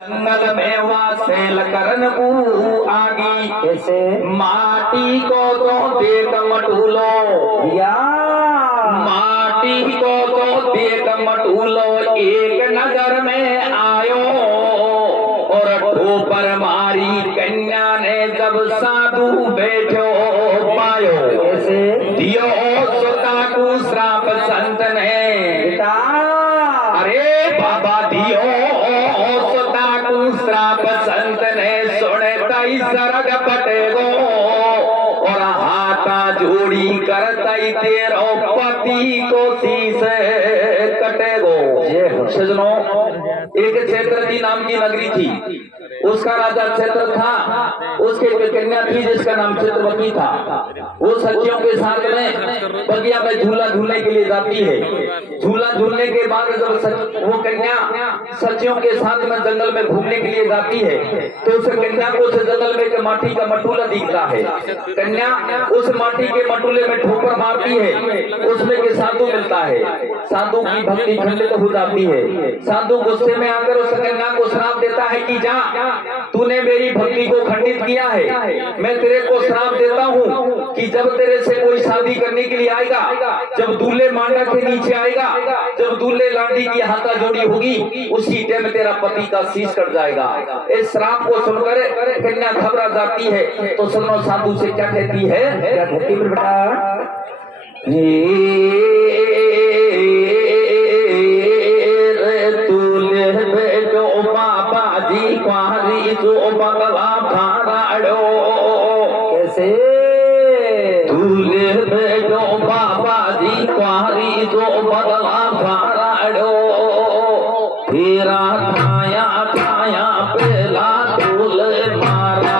जंगल में वासेल करन आगी कैसे माटी को तो देख मटूलो या माटी को तो देख मटूलो एक नजर में आयो और ठोपर मारी कन्या ने जब साधु बैठो पायो कैसे दियो सुता को श्राप संत ने बेटा अरे बाबा दियो श्राप संत ने सुने तई सरग पटेगो और हाथा जोड़ी कर तई तेरो पति को शीश कटेगो। सजनों, एक क्षेत्रती नाम की नगरी थी, उसका राजा क्षेत्र था, उसके कन्या थी जिसका नाम चित्रवती था। वो सखियों के साथ में बगिया में झूला झूलने के लिए जाती है। झूला झूलने के बाद जब वो कन्या सखियों के साथ में जंगल में घूमने के लिए जाती है तो उस कन्या को उस जंगल में एक माटी का मटूला दिखता है। कन्या उस माटी के मटूले में ठोकर मारती है, उसमें के साधु मिलता है। साधु की भक्ति खंडित हो जाती है। साधु गुस्से में आकर उस कन्या को श्राप देता है कि जा, तूने मेरी भक्ति को खंडित किया है, मैं तेरे को श्राप देता हूँ कि जब तेरे से कोई शादी करने के लिए आएगा, जब दूल्हे मांडा के नीचे आएगा, जब दूल्हे लाडी की हाथा जोड़ी होगी, उसी टाइम तेरा पति का शीश कट जाएगा। इस श्राप को सुनकर कन्या घबरा जाती है। तो सुनो साधु से क्या कहती है, क्या कहती है बेटा जो बगला भाड़ो कैसे दूल्हे बेटो बाबा जी कुआरी जो बगला भाड़ो तेरा छाया छाया पहला दूल्हे मारा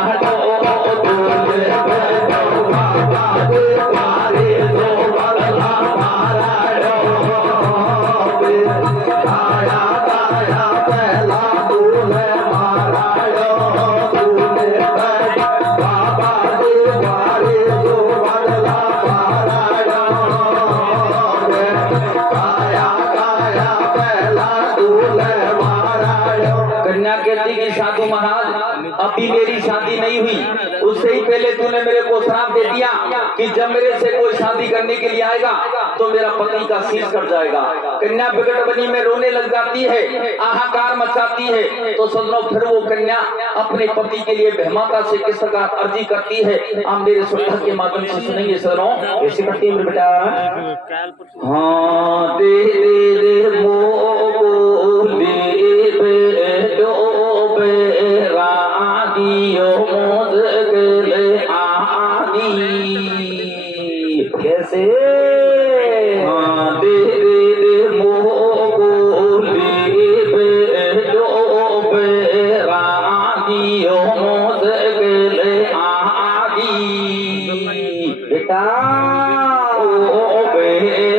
दूल्हे बेटो बाबा जी कुआरी जो बगला भाड़ो छाया छाया पहला दूल्हे साधु महाराज अभी मेरी शादी नहीं हुई, उससे ही पहले तूने मेरे को श्राप दे दिया कि जब मेरे से कोई शादी करने के लिए आएगा तो मेरा पति का शीश कट जाएगा। कन्या बिगड़ बनी में रोने लग जाती है, हाहाकार मचाती है। तो सुनो, फिर वो कन्या अपने पति के लिए बहमाता से किस प्रकार अर्जी करती है, आप मेरे सुनने के माध्यम से सुनेंगे। सुनो कैसे करती है बेटा। हाँ दे दे कैसे बेटा ओ बे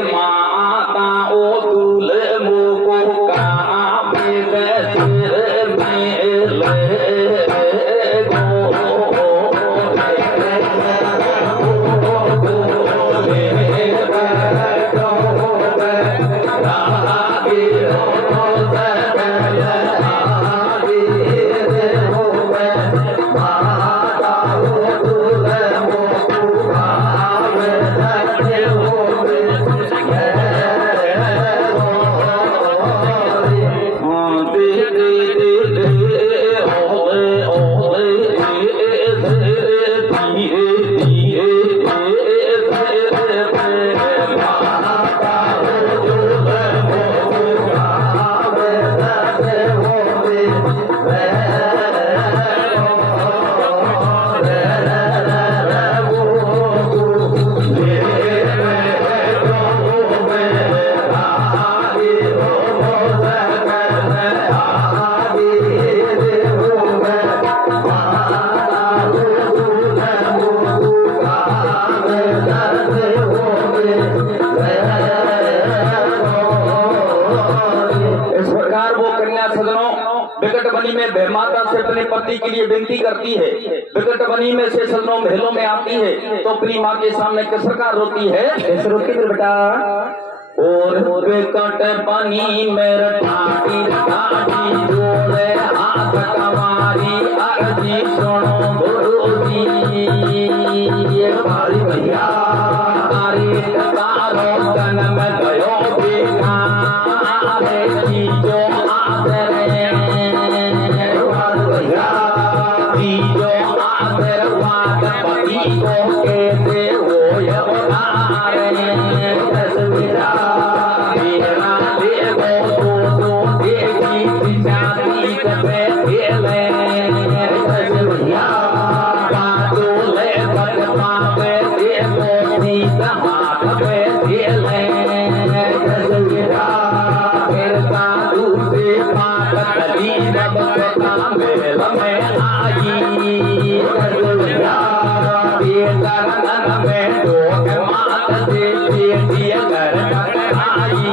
माता ओ दूल्हे मुको का सिर में ले विकट बनी में बहमाता से अपने पति के लिए विनती करती है। विकट बनी में से सजनों महलों में आती है तो अपनी माँ के सामने किस प्रकार रोती है, कैसे रोती है बेटा। और विकट बनी में ठाटी ठाटी जोड़े हाथ में आई बेदरन में डोक मात से बेटी घर आई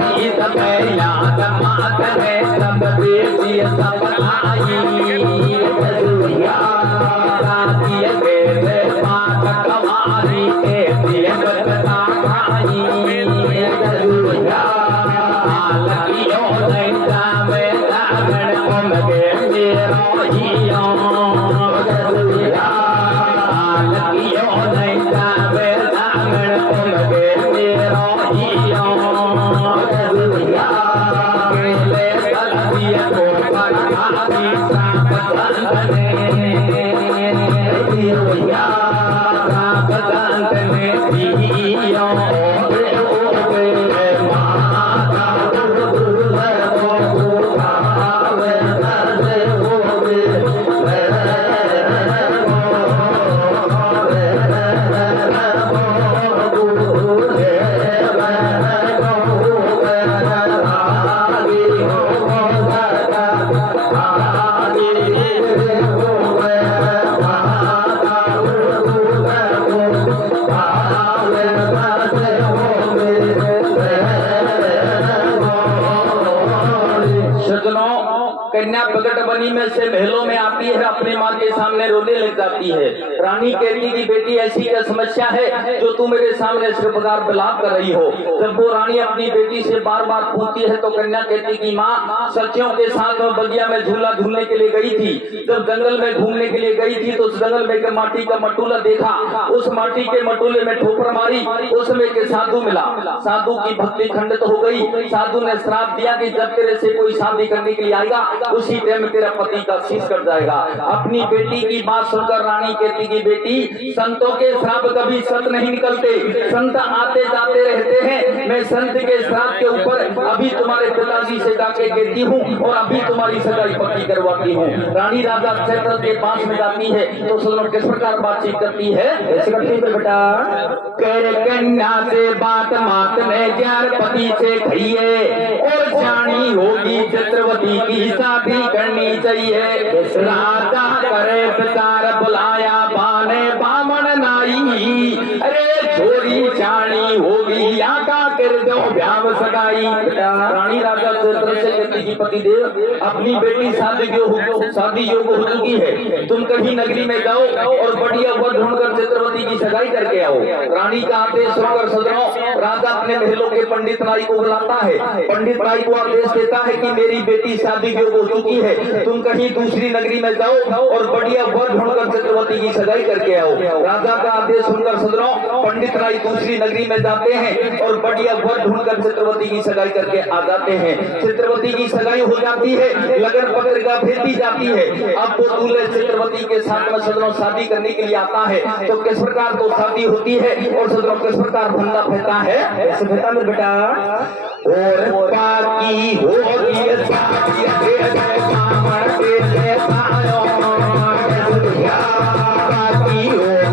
गीत में याद मात है सब बेटी सब आई राती बेटे मात कवारी के दिए बचता आई लगियो नहीं जावे लागण कम के मेरो हियो लगियो नहीं जावे लागण कम के मेरो हियो केले सलबिया को पढ़ाई साप संतने साप संतने दियो कन्या प्रकट बनी में से महलों में आती है, अपनी माँ के सामने रोने लग जाती है। रानी कहती कि बेटी ऐसी क्या समस्या है जो तू मेरे सामने इस प्रकार विलाप कर रही हो। जब वो रानी अपनी बेटी से बार बार पूछती है तो कन्या कहती कि माँ सखियों के साथ में बगिया में झूला झूलने के लिए गई थी। जब जंगल में घूमने के लिए गई थी तो उस जंगल में के माटी का मटूला देखा, उस माटी के मटूले में ठोकर मारी, उसमें के साधु मिला। साधु की भक्ति खंडित हो गई। साधु ने श्राप दिया कि जब तेरे से कोई शादी करने के लिए आएगा उसी टाइम तेरा पति का शीश कट जाएगा। अपनी बेटी की बात सुनकर रानी कहती कि बेटी संतों के श्राप कभी सत नहीं निकलते, संत आते जाते रहते हैं। मैं संत के श्राप के ऊपर अभी तुम्हारे पिताजी से जाके कहती हूँ और अभी तुम्हारी सगाई पक्की करवाती हूँ। रानी राजा क्षेत्र के पास में जाती है तो सुनो किस प्रकार बातचीत करती है। ऐसे करती है बेटा, कन्या से बात मात ने ज्ञान पति से कहिए और जानी होगी चित्रवती की शादी करनी चाहिए। राजा करे प्रचार बुलाया बाने बामन नाई, अरे छोरी जानी होगी या का कर दो ब्याह सगाई। रानी राजा क्षेत्र से कहती कि पति देव अपनी बेटी शादी योग हो चुकी है, तुम कहीं नगरी में जाओ और बढ़िया वर ढूंढकर चित्रवती की सगाई करके आओ। रानी का आदेश सुनकर सदनों राजा अपने महलों के पंडित नाई को बुलाता है। पंडित नाई को आदेश देता है कि मेरी बेटी शादी योग हो चुकी है, तुम कहीं दूसरी नगरी में जाओ और बढ़िया वर ढूंढकर चित्रवती की सगाई करके आओ। राजा का आदेश सुनकर सदनों पंडित नाई दूसरी नगरी में जाते हैं और बढ़िया वर ढूंढकर चित्रवती की सगाई करके आ जाते हैं। चित्रवती की सगाई हो जाती है, लगन पत्रिका भेजी जाती है। अब वो दूल्हे चित्रवती के साथ में सदनों शादी करने के लिए आता है तो किस प्रकार तो शादी होती है और सदनों किस प्रकार धंधा फैलता है। ऐसे फैलता है बेटा, और बाकी होगी शादी बाकी होगी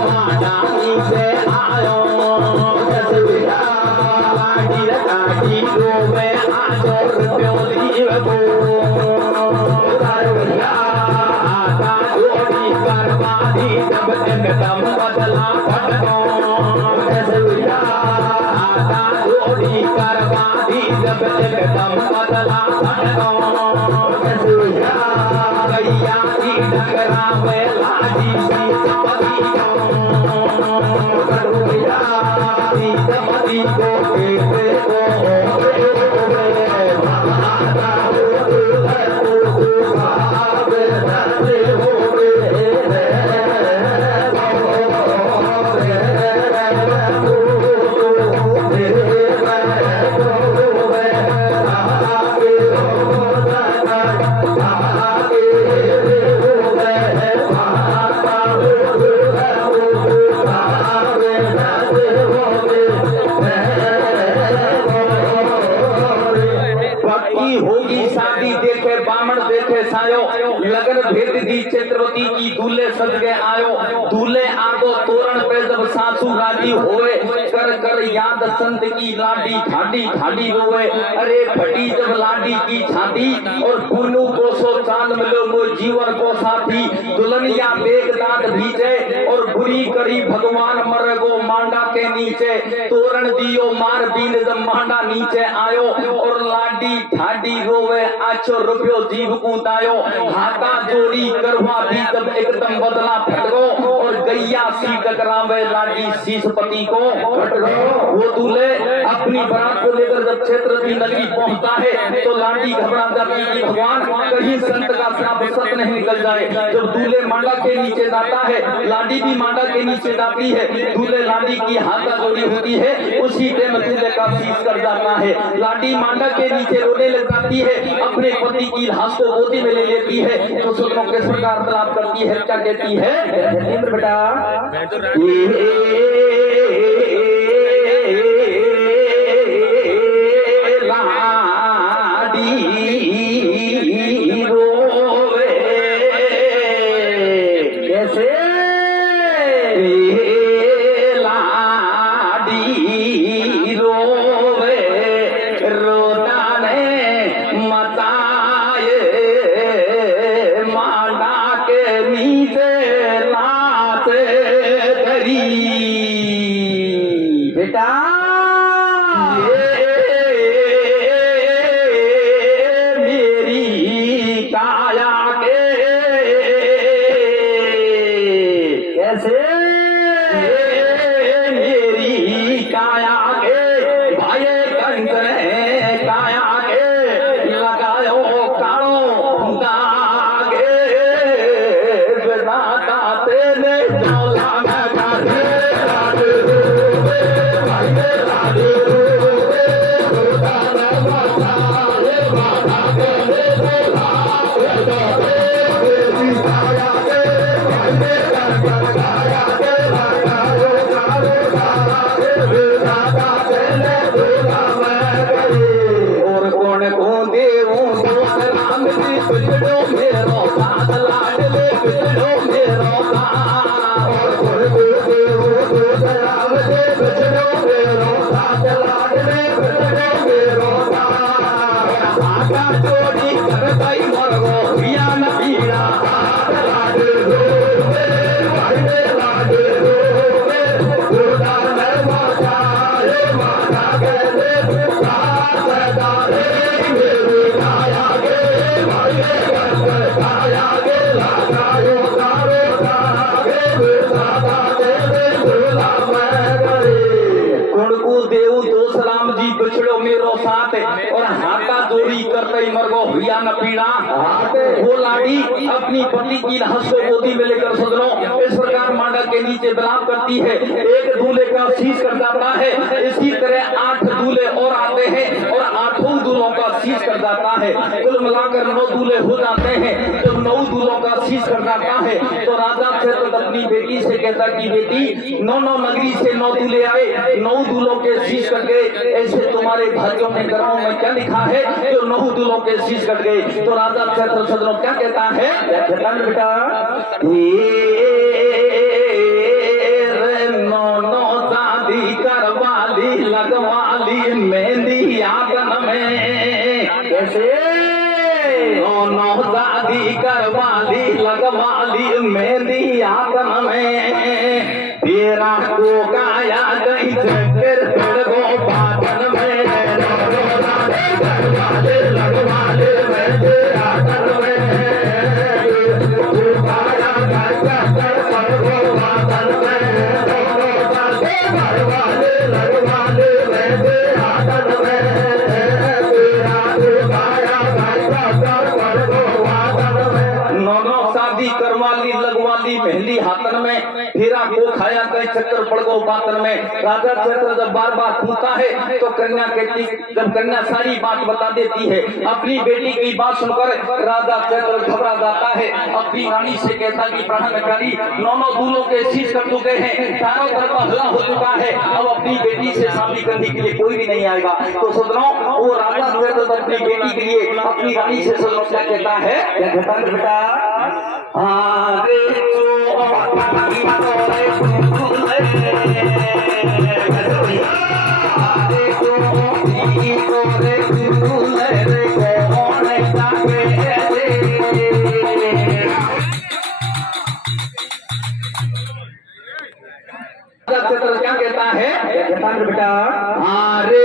मांडा नीचे आयो लाडी लाडी रोवे आजो रुपयो दीवो आटा जोड़ी करवा दी जब एकदम बदला फटको आटा जोड़ी करवा दी जब एकदम बदला फटको गैया की डगरा में लाडी सी समझी समझी को कहते को होगी शादी देखे बामण देखे सायो लगन भेद दी चित्रवती की दूल्हे सज के आयो दूल्हे आगो तोरण पे जब सासू राजी होए कर कर याद संत की लाडी ठाडी ठाडी रोए अरे फटी जब लाडी की छाती और पुनु को सो चांद मिलो मो जीवन को साथी दुल्हनिया बेग दांत भीजे और बुरी करी भगवान मर गो मांडा के नीचे तोरण दियो मार बीन जब मांडा नीचे आयो और लाडी ठाडी रोवे आछो रुपयो जीव कूदायो हाथा जोड़ी करवा दी जब एकदम बदला फटको और गैया सी टकरावे लाडी शीशपति को वो दूल्हे अपनी बारात को लेकर जब क्षेत्र की नगरी पहुंचता है तो लाडी घबरा जाती है भगवान कहीं संत का श्राप सत नहीं निकल जाए जब दूल्हे मांडा के नीचे जाता है लाडी भी मांडा के नीचे जाती है दूल्हे लाडी की हाथा जोड़ी होती है उसी टाइम दूल्हे का शीश कर जाता है लाडी मांडा के नीचे रोने लग जाती है अपने पति की लाश को गोदी में ले लेती है तो सुनो किस प्रकार तलाब करती है क्या कहती है धर्मेंद्र बेटा लाडी रोवे कैसे लाडी रोवे रोता ने मताए मांडा के नीचे लाते धरी बेटा मेरी काया के कैसे मेरी काया के भाई कंठ काया के लगायो कालो दागे बेदाता तेने चौला में काटे और कौन को देवो राम जी पिछड़ो मेरो साथ लाडले पिछड़ो मेरो और कौन को देवो राम जी पिछड़ो मेरो साथ लाडले पिछड़ो मेरो आका जोड़ी कर गई मरगो पिया न पीरा लाड रोवे लाड रोवे खुदा ने माता रे माता के देव दोष राम जी बिछड़ो मेरो साथ और हाथा जोड़ी करते मरगो हुआ न पीड़ा वो लाडी अपनी पति की लाश को गोदी में लेकर सजनो इस प्रकार मांडा के नीचे विलाप करती है एक दूल्हे का शीश कर जाता है इसी तरह 8 दूल्हे और आते हैं और 8 दूल्हों का शीश कर जाता है कुल मिलाकर 9 दूल्हे हो जाते हैं जब 9 दूल्हों का शीश कर जाता है तो राजा क्षेत्र अपनी बेटी से कहता कि बेटी 9 नगरी से 9 दूल्हे आए 9 दूल्हों के शीश कट गए ऐसे तुम्हारे भाग्यों में कर्मों में क्या लिखा है जो 9 दूल्हों के शीश कट गए तो राजा क्षेत्र सदनों क्या कहता है बेटा करवाली लगवाली मेहंदी आतन में तेरा को काया गई चक्कर फिर गो बातन में करवाले लगवाले मेहंदी आतन में तू काया गई चक्कर फिर गो बातन में करवाले लगवाले मेहंदी आतन में शादी करवाली लगवाली मेहंदी हाथन में हीरा को खाया कई चक्कर पड़ गो बातन में। राजा चंद्र जब बार बार पूछता है तो कन्या कहती, जब कन्या सारी बात बता देती है अपनी बेटी की बात सुनकर राजा चंद्र घबरा जाता है। अपनी रानी से कहता कि प्राणकारी नौनों दूल्हों के शीश कर चुके हैं, चारों तरफ हल्ला हो चुका है, अब अपनी बेटी से शादी करने के लिए कोई भी नहीं आएगा। तो सुनो वो राजा चंद्र अपनी बेटी के लिए अपनी रानी से सुनो क्या कहता है। बेटा आरे क्या कहता है बेटा आरे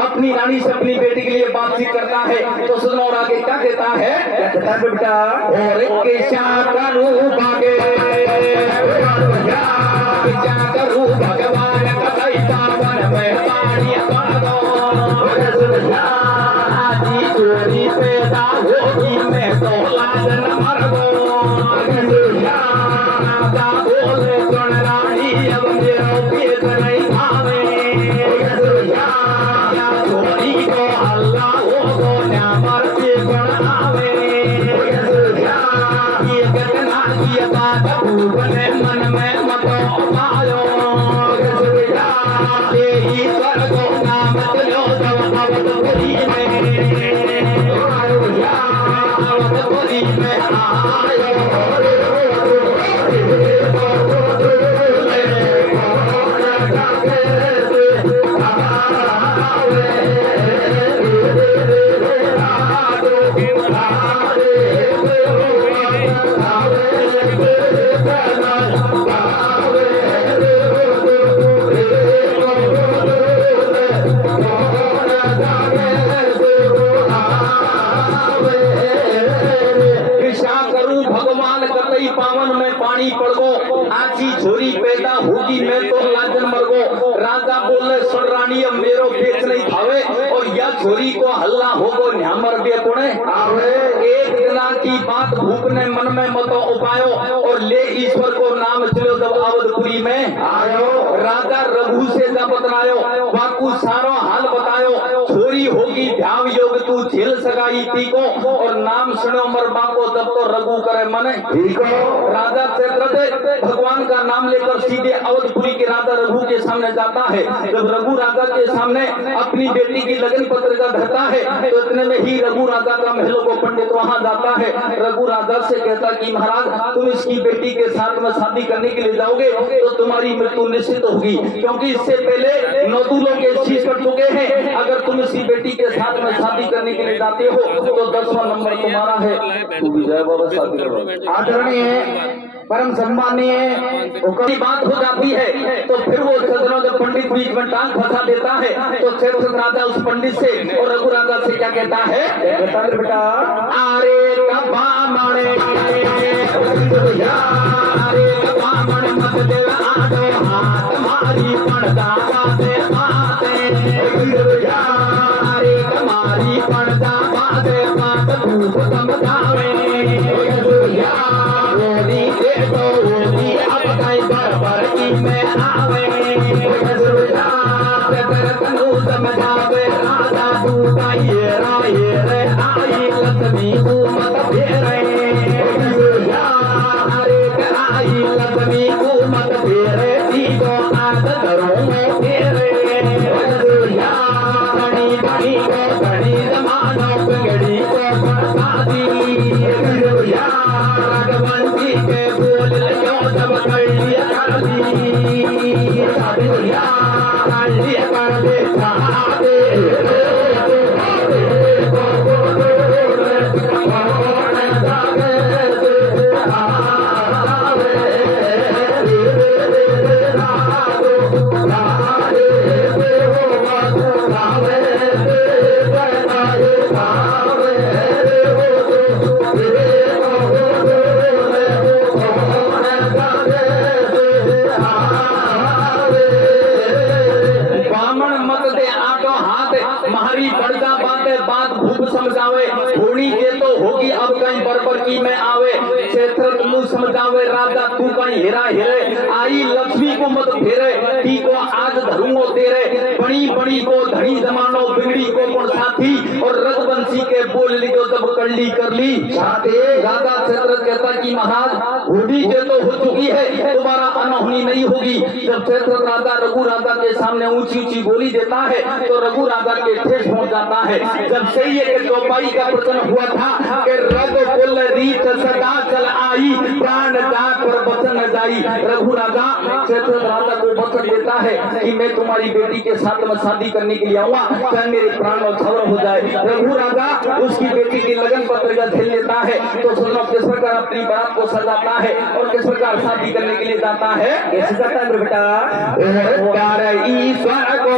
अपनी रानी से अपनी बेटी के लिए बातचीत करता है। तो सुनो और आगे क्या कहता है बेटा और क्या करूं भागे क्या करूं भगवान कथैता पर मैं पानी कर दो आजी चोरी पैदा होगी मैं तो लाजन मर दो बोले सुन रानी अब मेरा पेट नहीं खावे मन में मत पायो ईश्वर को नाम लो अवधपुरी में आयो पावन में पानी पड़ गो आची झोरी पैदा होगी मैं तो लाजन मर गो। राजा बोले सुन रानी अब मेरो पेट नहीं खावे और या झोरी को हल्ला होगो न्या मर दे कोने आवे। एक दिना की बात भूख ने मन में मतो उपायो और ले ईश्वर को नाम चलो जब अवधपुरी में आयो। राजा रघु से जब बतलायो बाकू सारो हाल बतायो छोरी होगी ध्यान योग तू झेल सकाई थी को और नाम सुनो मर बाको जब तो रघु करे मने ठीक हो। राजा चंद्रदेव भगवान का नाम लेकर सीधे अवधपुरी के राजा रघु के सामने जाता है। जब रघु राजा के सामने अपनी बेटी की लगन पत्रिका धरता है तो इतने में ही रघु राजा का महलों को पंडित वहां जाता है। रघु राजा से कहता कि महाराज तुम इसकी बेटी के साथ में शादी करने के लिए जाओगे तो तुम्हारी मृत्यु निश्चित होगी क्योंकि इससे पहले नौतुलों के शीश कट चुके हैं। अगर तुम इसकी बेटी के साथ में शादी करने के लिए जाते हो तो 10वां नंबर तुम्हारा है। तू भी जय बाबा शादी करो आदरणीय परम सम्मानीय की बात हो जाती है तो फिर वो सज्जनों जब पंडित बीच में टांग फंसा देता है तो क्षेत्र राजा उस पंडित से और रघु राजा से क्या कहता है? तांद्र बेटा अरे कपा मणे अरे कपा मणे मत दे आडो हाथ मारी पड़दा बाते बाते अरे कमारी पड़दा बाते बात भूप समझावे ओली दे तो ओली अब कई बरबर की में आवे तनु समझावे राजा तू का ये रे आई लक्ष्मी को मत फेरे अरे कराई लक्ष्मी को मत फेरे दीदो आद करो फेरे बड़ी बड़ी को बड़ी जमानो बिगड़ी को शादी भगवंती के बोल लियो जब कर लिया कर दे मारी पड़दा बाते बात भूप समझावे होनी के तो होगी अब कहीं बरबर की में आवे क्षेत्र तुम समझावे राजा तू कहीं हेरा हेरे आई लक्ष्मी को मत फेरे ती को आज धरूंगो तेरे बड़ी बड़ी को धनी जमानो बिगड़ी को कौन साथी और रघुवंशी के बोल लियो जब कर ली साथे राजा क्षेत्र कहता कि महाराज होनी के तो हो चुकी है दोबारा अनहोनी नहीं होगी। जब क्षेत्र राजा रघु राजा के सामने ऊंची ऊंची बोली देता है तो रघु राजा के ठेस पहुंच जाता है। जब सही है कि चौपाई का प्रचलन हुआ था कि रघु कुल रीत सदा चल आई प्राण जात पर बचन न जाई। रघु राजा क्षेत्र राजा को वचन देता है कि मैं तुम्हारी बेटी के साथ में शादी करने के लिए आऊंगा चाहे मेरे प्राण और खबर हो जाए। रघु राजा उसकी बेटी की लगन पत्रिका झेल लेता है तो सुनो किस प्रकार अपनी बात को सजाता है और किस प्रकार शादी करने के लिए जाता है। कैसे करता है बेटा ईश्वर को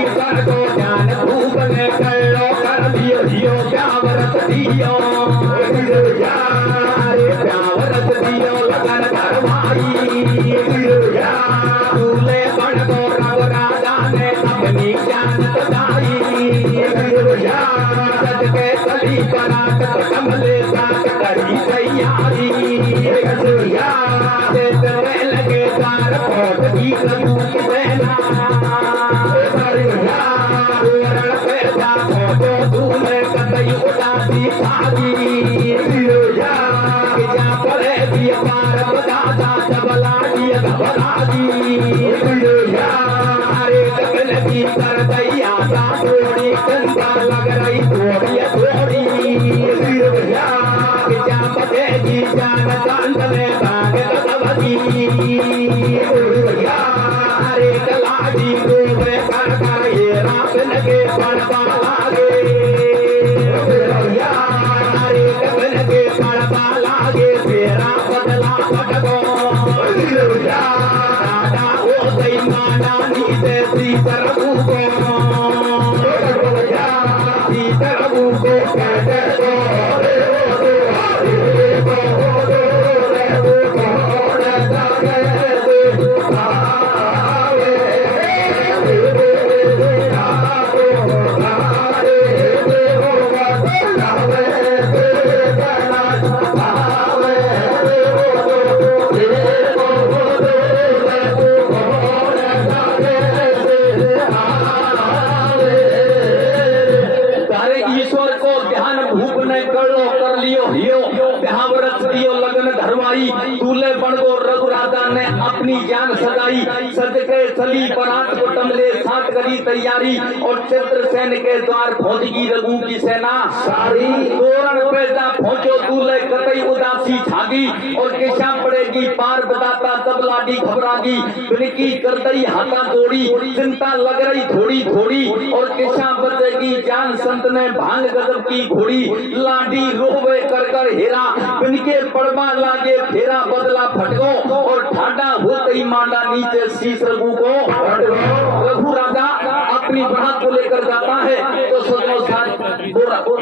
ईश्वर को ज्ञान भूप ने करो कर दियो प्यावरत दियो प्यावरत दियो लगन करवाई दूल्हे बड़ को रघु राजा ने अपनी ज्ञान बताई सज के कली परात कमले साथ करी तैयारी लगे द्वार पहुंच की सबूत देना दूल्हे कतई उदासी शादी पड़े दिए पार बदाता सबला दिए घबरादी अरे कल की कर दैया थोड़ी कंधा लग रही थोड़ी पतेगी जान कांड में भाग अरे कलाड़ी डूबे कर ये रात लगे पड़वा लागे अरे कबन के पड़वा लागे तेरा बदला पटगो दादा ओ दई माना नीचे सीतर को कहते हो चली बरात को टमले साथ करी तैयारी और चित्रसेन के द्वार पहुंचगी रघु की सेना सारी तोरण पे जा पहुंचो दूल्हे कतई उदासी छागी और केशा पड़ेगी पार बताता तब लाडी घबरागी बिनकी कर दई हाथा जोड़ी चिंता लग रही थोड़ी थोड़ी और केशा बचेगी जान संत ने भांग गजब की घोड़ी लाडी रोवे कर कर हेरा बिनके पड़वा लागे फेरा बदला फटको और ठाडा होते ही मांडा नीचे शीश रघु को रघु राजा अपनी बरात को लेकर जाता है तो सजनों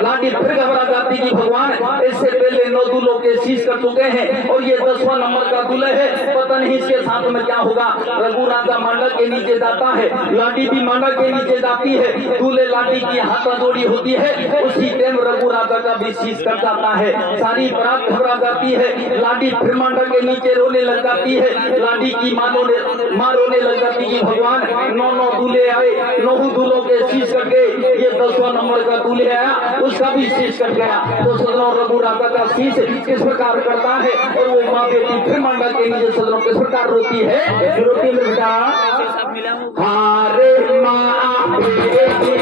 लाडी फिर घबरा जाती कि भगवान इससे पहले 9 दूल्हों के शीश कर चुके हैं और ये 10वां नंबर का दूल्हे है, पता नहीं इसके साथ में क्या होगा। रघु राजा मांडा के नीचे जाता है, लाडी भी मांडा के नीचे जाती है, दूल्हे लाडी की हाथा जोड़ी होती है, उसी टाइम रघु राजा का भी शीश कर जाता है। सारी बरात घबरा जाती है, लाडी फिर मांडा के नीचे रोने लग जाती है। लाडी की माँ रोने लग जाती कि भगवान 9 दूल्हे आए, 9 दूल्हों के शीश कट गए, ये 10वां नंबर का दूल्हे आया उसका भी शीश कट गया। तो सदनों रघु राजा का शीश किस प्रकार करता है और वो माँ बेटी फिर मांडा के नीचे सदनों किस प्रकार रोती है, रोती है बेटा हारे माँ बेटी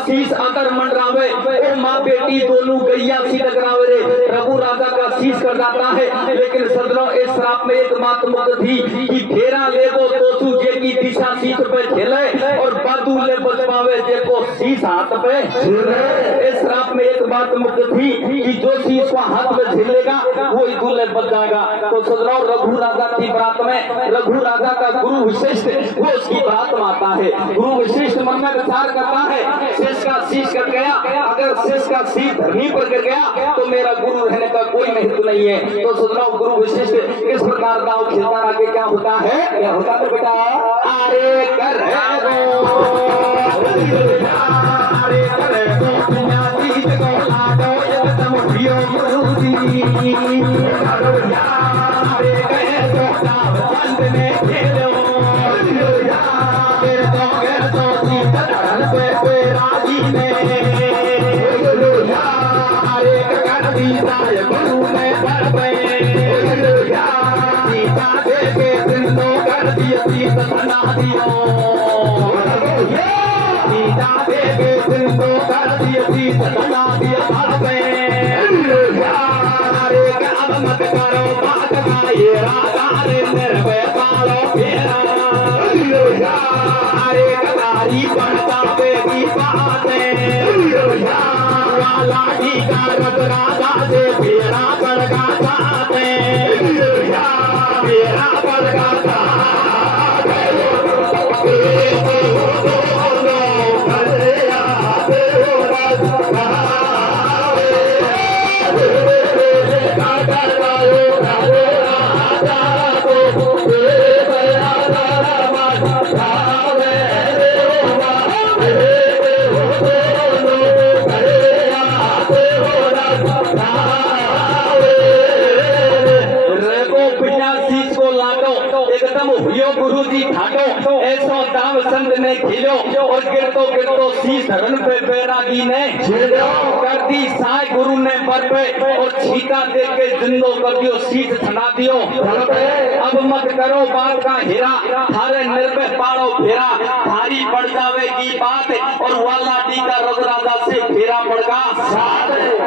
शीश अगर मंडरावे ओ माँ बेटी दोनों गैया सी टकरावे रे रघु राजा का शीश कर जाता है। लेकिन सदनों इस श्राप में एक बात मुक्त थी कि फेरा ले वो तो तुझे की दिशा शीश पे खेले और बादू ले बच पावे जेको शीश हाथ पे इस श्राप में एक बात मुक्त थी कि जो शीश को हाथ में झेलेगा वो ही दूल्हे बच जाएगा। तो सदनों रघु राजा की बारात में रघु राजा का गुरु विशिष्ट वो उसकी बारात में आता है। गुरु विशिष्ट मन में विचार करता है शेष का शीश कर गया, अगर शेष का शीश धरनी पर गिर गया तो मेरा गुरु रहने का कोई महत्व नहीं है। तो सुनो गुरु विशिष्ट किस प्रकार दाव खेलता आगे क्या होता है, क्या होता है बेटा अरे कर अरे मत करो बात का ये राजा निर्भय पालो फेरा अरे कतारी पड़ता बेगी बातें लाठी का रब राजा से फेरा पड़गा जाते फेरा पड़गा गुरु जी ठाटो ऐसो दाव संत ने खिलो और गिरतो गिरतो शीश धरन पे बैरागी ने कर दी साय गुरु ने पर पे और छीका दे के जिंदो कर दियो शीश छना दियो। अब मत करो बात का हेरा थारे निर्भय पाड़ो फेरा थारी पड़ जावेगी बात और वाला टी का रघु राजा से फेरा पड़गा।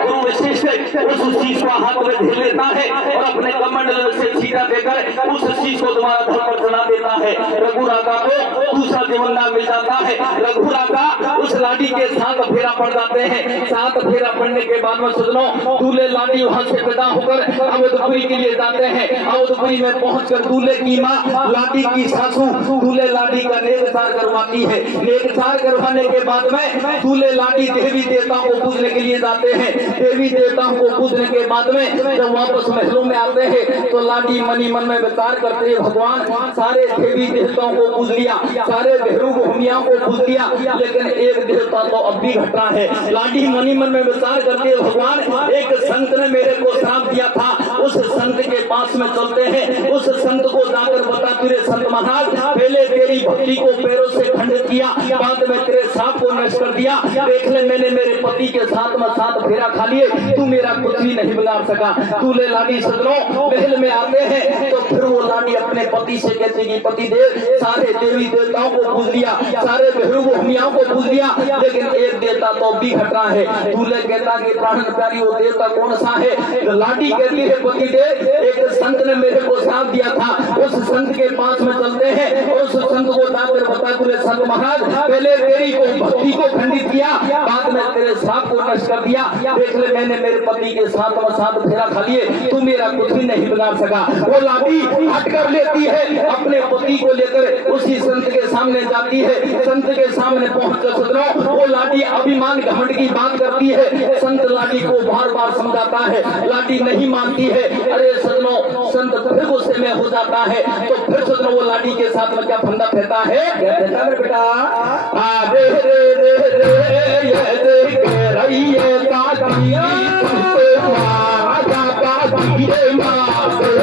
गुरु ऐसे से उस शीश को हाथ में धर लेता है और अपने कमंडल से सीधा देकर उस शीश को तुम्हारा धड़ पर चला देता है। रघुराजा को दूसरा जीवनदान मिल जाता है। रघुराजा उस लाठी के साथ फेरा पड़ जाते हैं। साथ फेरा पड़ने के बाद में सजनों दूल्हे लाठी वहां से पैदा होकर अवधपुरी के लिए जाते हैं। अवधपुरी में पहुंचकर दूल्हे की माँ लाठी की सासू दूल्हे लाठी का नेकसार करवाती है। नेकसार करवाने के बाद में दूल्हे लाठी देवी देवताओं को पूजने के लिए जाते हैं। देवी देवताओं को पूजने के बाद में जब वापस महलों में आते हैं तो लाठी मनी मन में विचार करते हैं, भगवान सारे देवी देवताओं को पूज लिया, सारे भैरव भूमियाओं को पूज लिया, लेकिन एक देवता तो अब भी घट रहा है। लाठी मनी मन में विचार करते हैं, भगवान एक संत ने मेरे को श्राप दिया था, उस संत के पास में चलते हैं। उस संत को जाकर बता, तेरे संत महाराज पहले तेरी भक्ति को पैरों से खंडित किया, बाद में तेरे सांप को नष्ट कर दिया। देख ले मैंने मेरे पति के साथ में साथ फेरा खा लिए, तू मेरा कुछ भी नहीं बिगाड़ सका। दूल्हे लाठी सजनों महल में आते हैं तो फिर वो लाठी अपने पति से कहते कि पति देव सारे देवी देवताओं को पूज लिया, सारे भैरव भूमियाओं को पूज लिया, लेकिन एक देवता तो भी घट रहा है। दूल्हे कहता कि प्राण प्यारी वो देवता कौन सा है? तो लाठी कहती है पति देव एक संत ने मेरे को श्राप दिया था, उस संत के पास में चलते हैं और उस संत को जाकर बता, तेरे संत महाराज पहले तेरी को भक्ति को खंडित किया, बाद में तेरे श्राप को नष्ट कर दिया। देख ले मैंने मेरे पति के साथ में साथ फेरा खा लिए, तू मेरा कुछ भी नहीं बिगाड़ सका। वो लाठी हट कर लेती है, अपने पति को लेकर उसी संत के सामने जाती है। संत के सामने पहुंचकर सजनों वो लाठी अभिमान घमंड की बात करती है। संत लाठी को बार बार समझाता है, लाठी नहीं मानती है। अरे सजनों संत फिर गुस्से में हो जाता है तो फिर सजनों वो लाठी के साथ में क्या फंदा फेंकता है, बेटा आधे रे रे रे ये देख रही है काकी राजा का धीरे मारे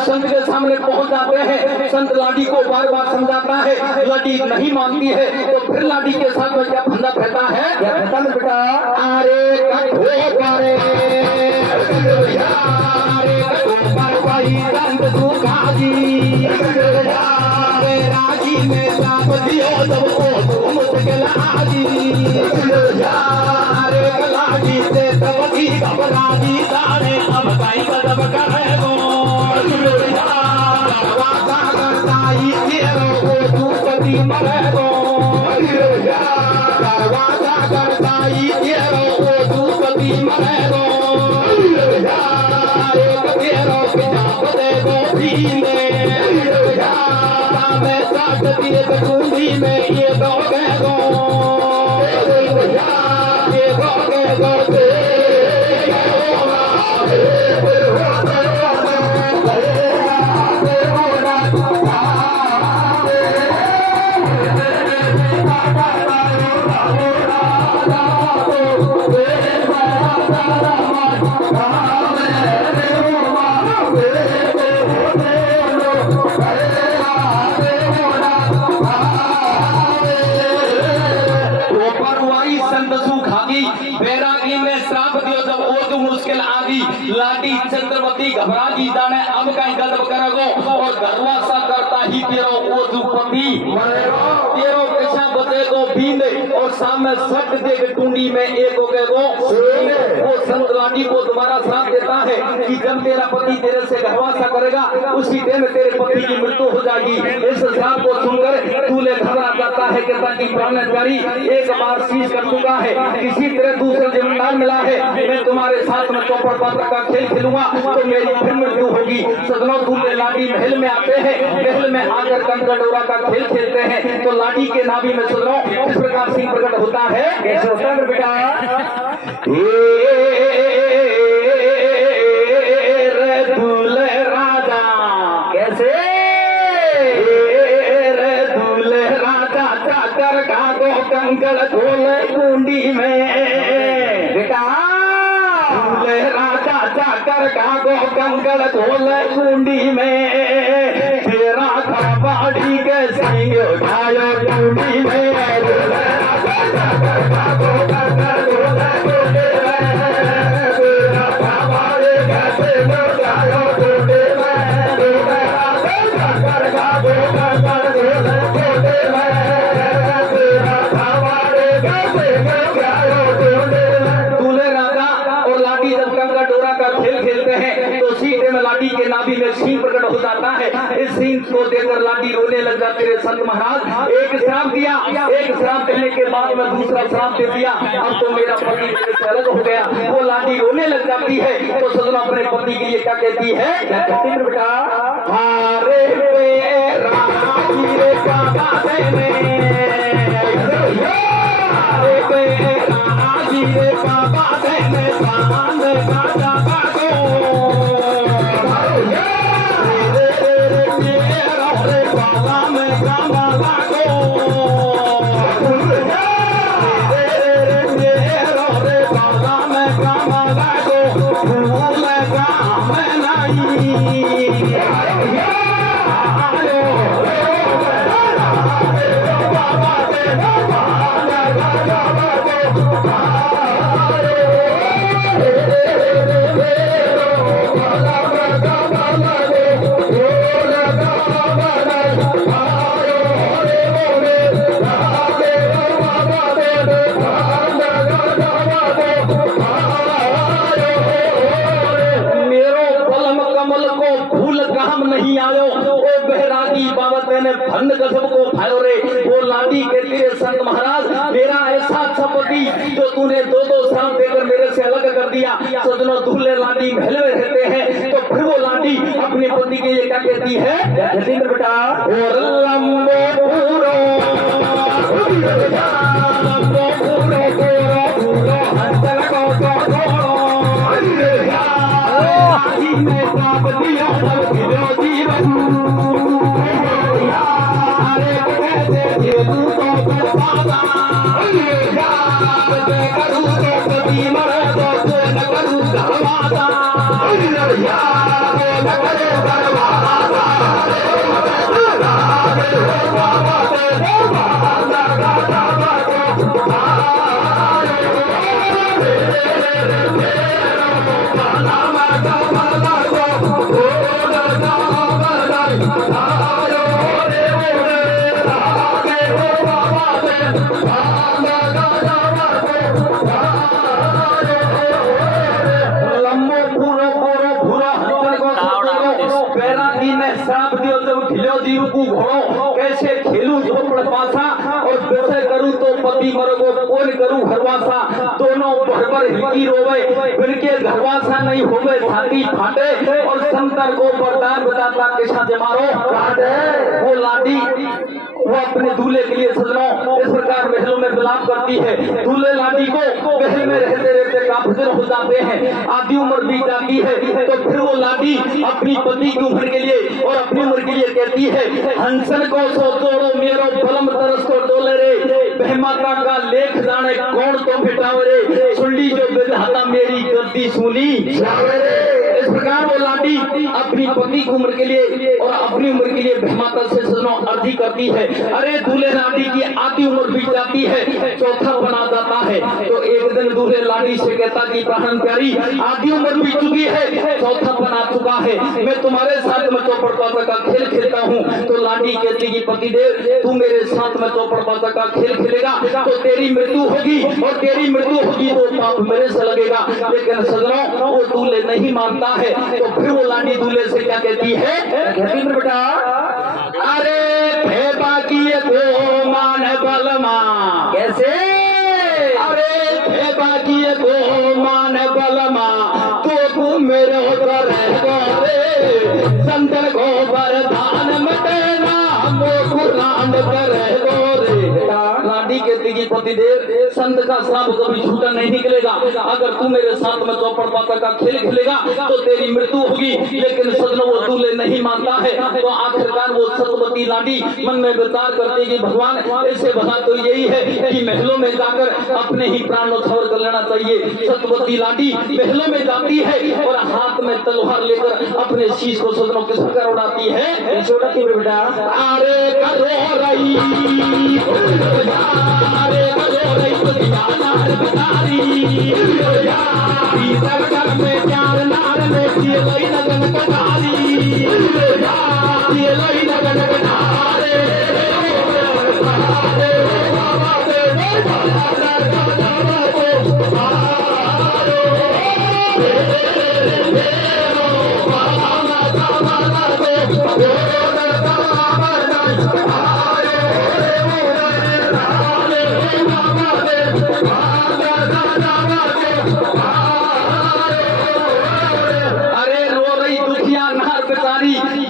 संत के सामने पहुंच जाते हैं। संत लाठी को बार बार समझाता है, लाठी नहीं मानती है तो फिर लाठी के साथ में क्या फंदा फेंकता है, क्या फेंकता है बेटा? अरे कठो करे संत सुखाजी राजी में साप दियो तो मुश्किल आजी। अरे लाठी से तब की घबराजी जाने अब कहीं कदम करेगो वादा करता ही तेरो को तू पति मरेगो। वादा करता ही तेरो को तू पति मरेगो। एक तेरो पिता देगो पीने मैं साथ दिए कुंडी में ये दोगेगो ये दोगेगो बैरागी में श्राप दियो जब ओ तू मुश्किल आगी। लाठी चंद्रवती घबरा जी जाने अब कहीं गदब करेगो और घरवासा करता ही तेरो ओ तू पति तेरो कैसा बचेगो बींद और सामने सट दे टूंडी में एक हो गए वो संत लाठी को दोबारा श्राप देता है कि जब तेरा पति तेरे से घरवासा करेगा उसी दिन तेरे पति की मृत्यु हो जाएगी। इस श्राप को सुनकर दूल्हे घबरा जाता है, कहता कि प्राणकारी एक बार शीश कर चुका है, किसी तरह दूसरे जिम्मेदार मिला है, मैं तुम्हारे साथ में चौपड़ पात्र का खेल खेलूंगा तो मेरी फिर मृत्यु होगी। सदनों दूल्हे लाठी महल में आते हैं, महल में आकर कंकड़ोरा का खेल खेलते हैं तो लाठी के नाभि में सदनों इस प्रकार सिंह प्रकट होता है। कैसे होता है बेटा? रे दूल्हे राजा कैसे रे दूल्हे राजा चाकर का दो कंकड़ खोले कुंडी में बेटा। दूल्हे राजा चाकर का दो कंकड़ खोले कुंडी में लाड़ी के सिंह उठायो टूटी में लाडी के नाभि में सींग प्रकट हो जाता है। इस सींग को देखकर लाडी रोने लग जाते हैं। संत महाराज एक श्राप दिया, एक श्राप देने के बाद में दूसरा श्राप दे दिया। अब तो मेरा पति मेरे से अलग हो गया। वो लाडी रोने लग जाती है तो सजना अपने पति के लिए क्या कहती है? क्या कहती है बेटा? हारे पेरा गिरे काका देने, हारे पेरा गिरे काका देने, चांद काका काको नहीं आयो ओ बहरागी बाबत ने भंड कसब को फायो रे। वो लाडी कहती है संत महाराज मेरा ऐसा अच्छा पति जो तूने दो दो श्राप देकर मेरे से अलग कर दिया। सजनों दूल्हे लाडी महल में रहते हैं तो फिर वो लाडी अपने पति के लिए क्या कहती है? कहती है बेटा और लंबो पूरो लंबो पूरो पूरो पूरो हंसल को छोड़ो आदि में श्राप दिया सब गिरो जीवन अरे कैसे ये तू तो बर्बादा करूँ तो पति मरे तो न करूँ धर्मादा न करे बर्बादा कैसे खेलूं झोपड़ पासा और कैसे करूं तो पति मरगो कौन करूं घरवासा दोनों भरभर हिलकी रोवे फिर के घरवासा नहीं होवे छाती फाटे और संतर को वरदान बताता किसा जमारो वो लाडी वो अपने दूल्हे के लिए सजनों इस प्रकार महलों में विलाप करती है। दूल्हे लाडी को महल में रहते रहते काफिर हो जाते हैं, आधी उम्र बीत जाती है तो फिर वो लाडी अपनी पति की उम्र के लिए और अपनी उम्र के लिए कहती है हंसन को सो जोड़ो मेरो बलम तरस को डोले रे बहमाता का लेख जाने कौन तो बिठावे रे सुंडी जो विधाता मेरी गलती सुनी। इस प्रकार वो लाडी अपनी पति की उम्र के लिए और अपनी उम्र के लिए बहमाता से सजनों अर्जी करती है। अरे दूल्हे लाडी की आधी उम्र बीत जाती है, चौथा बना जाता है तो एक दिन दूल्हे लाडी से कहता कि प्राण प्यारी आधी उम्र बीत चुकी है, चौथा बना चुका है, मैं तुम्हारे साथ में चौपड़ पाता का खेल खेलता हूँ। तो लाडी कहती कि पतिदेव तू मेरे साथ में चौपड़ पाता का खेल खेलेगा तो तेरी मृत्यु होगी और तेरी मृत्यु होगी तो पाप मेरे से लगेगा। लेकिन सजनों वो दूल्हे नहीं मानता है तो फिर वो लाडी दूल्हे से क्या कहती है? कहती बेटा अरे फेबा किए तो मान बलमा कैसे अरे फेबा किए तो मान बलमा तो मेरे संतर को वरदान मटेना कुरान लाडी कहती कि पतिदेव संत का श्राप कभी झूठा नहीं निकलेगा, अगर तू मेरे साथ में चौपड़ पाता का खेल खेलेगा तो तेरी मृत्यु होगी। लेकिन सजनों वो दूल्हे नहीं मानता है तो आखिरकार वो सतवती सतवती लाडी मन में विचार करती कि भगवान ऐसे भला तो यही है कि महलों में जाकर अपने ही प्राण न्यौछावर कर लेना चाहिए। सतवती लाडी महलों में जाती है और हाथ में तलवार लेकर अपने शीश को सजनों के सर उड़ाती है। छोटा की बेटा अरे करो रही अरे करो रही तो दीवाना है बिचारी भीतर घर में प्यार नार में ये लई लगन कटारी ये लई लगन कटारे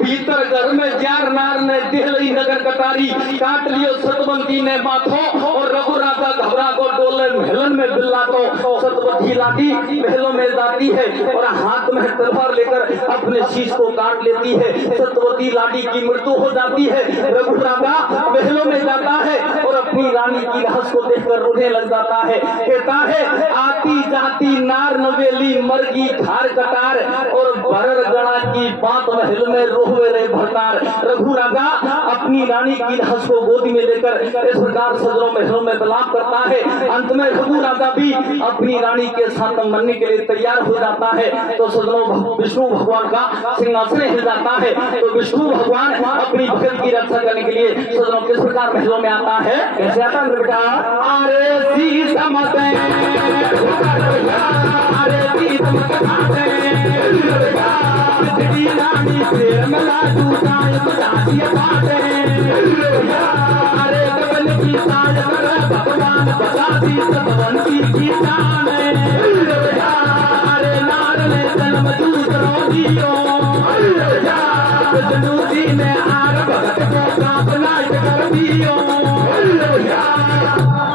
भीतर घर में जार नार ने दिहलई नगर कटारी काट लियो सतवंती ने माथो और रघु राजा घबरा को डोले महलन में बिल्ला तो सतवती लाडी महलों में जाती है और हाथ में तलवार लेकर अपने शीश को काट लेती है। सतवती लाडी की मृत्यु हो जाती है। रघु राजा महलों में जाता है और अपनी रानी की लाश को देखकर रोने लग जाता है। कहता है आती जाती नार नवेली मरगी धार कटार और भरर गणा की बात महल में रोवे रे भरतार। रघु राजा अपनी रानी की लाश को गोदी में लेकर इस प्रकार सजनों महलों में विलाप करता है। अंत में रघु राजा भी अपनी रानी के साथ मरने के लिए तैयार हो जाता है। तो सजनों विष्णु भगवान का सिंहासन हिल जाता है। तो विष्णु भगवान अपनी भक्त की रक्षा करने के लिए सजनों किस प्रकार महलों में आता है। कैसे आता है बेटा अरे सीता मत अरे सीता मत रानी प्रेम लाडू साय बजाती बाटे अरे कबल की साय कर भगवान बजाती सतवंती की जान अरे नार ने जन्म दूसरों दियो जनूसी ने आर भगत को कापना कर दियो।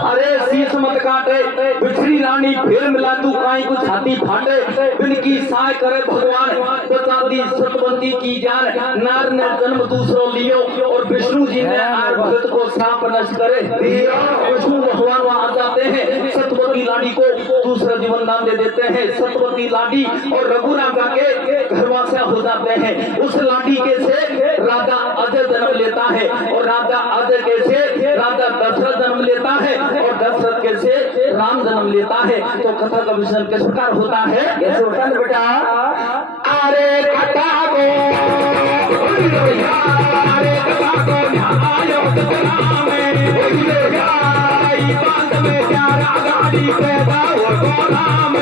अरे शीश मत काटे बिछड़ी रानी फिर मिला तू काई को छाती फाटे बिन की सहाय करे भगवान बचाती सतवंती की जान। नार ने जन्म दूसरों लियो और विष्णु जी ने आर भगत को श्राप नष्ट करे। विष्णु भगवान वहां जाते हैं सतवती लाडी को दूसरा जीवन दान दे देते हैं। सतवती लाडी और रघु राजा के घरवासा हो जाते हैं। उस लाडी के से राजा अजय जन्म लेता है और राजा अजय के से राजा दशरथ जन्म लेता है और दशरथ के से राम जन्म लेता है। तो कथा का विषय किस प्रकार होता है। कैसे होता है बेटा अरे कथा को अरे कथा को आयो में बात में प्यारा गाड़ी पैदा हो राम